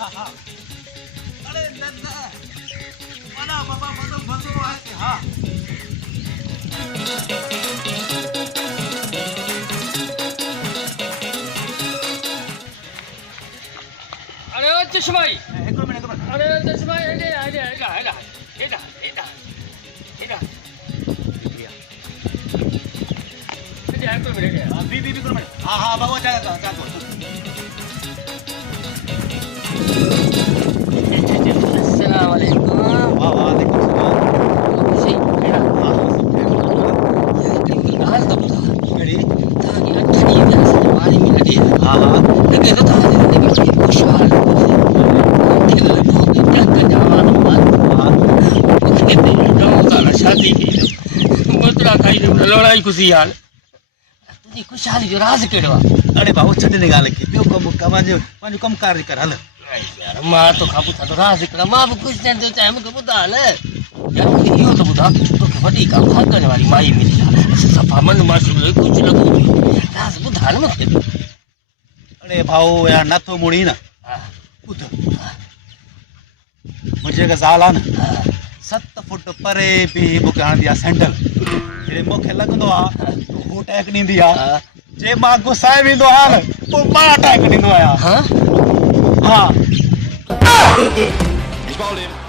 हा अरे न मला बाबा बदल बंदो आहे हा अरे ओ चश्माई एक मिनिट अरे चश्माई हेडा बी करो मैडम हाँ बाबा जाएगा अस्सलाम वालेकुम वाह वालेकुम सलाम सही हेडा हाँ हाल तो बता कड़ी ताकि अठड़ी में पानी में लगी हाँ लगे तो था लेकिन खुशहाल दिल को क्या जवान हाँ कहते दो साल शादी की मुद्रा खाई लड़ाई खुशी हाल तुझी खुशहाली जो राज केड़ो अरे बाबू छॾ ॻाल्हि की ॿियो कमु पंहिंजो कमु कार कर हल यार मां तो खाबू था तो राज केड़ा मां भी खुश थियण जो चाहे मूंखे ॿुधा हल यार मूंखे इहो तो ॿुधा तोखे वॾी का भागण वारी माई मिली आहे सफ़ा मन माशूल कुझु लॻो राज ॿुधा न मूंखे अरे भाऊ यार नथो मुड़ी न ॿुध मुंहिंजे ज़ाल आहे न 7 फुट परे बि मूंखे हणंदी आहे सैंडल जे मूंखे लॻंदो आहे हू टैक ॾींदी आहे जे मां गुस्साए वेंदो आहियां न पोइ मां टैक ॾींदो आहियां हाँ हा Ich baue den.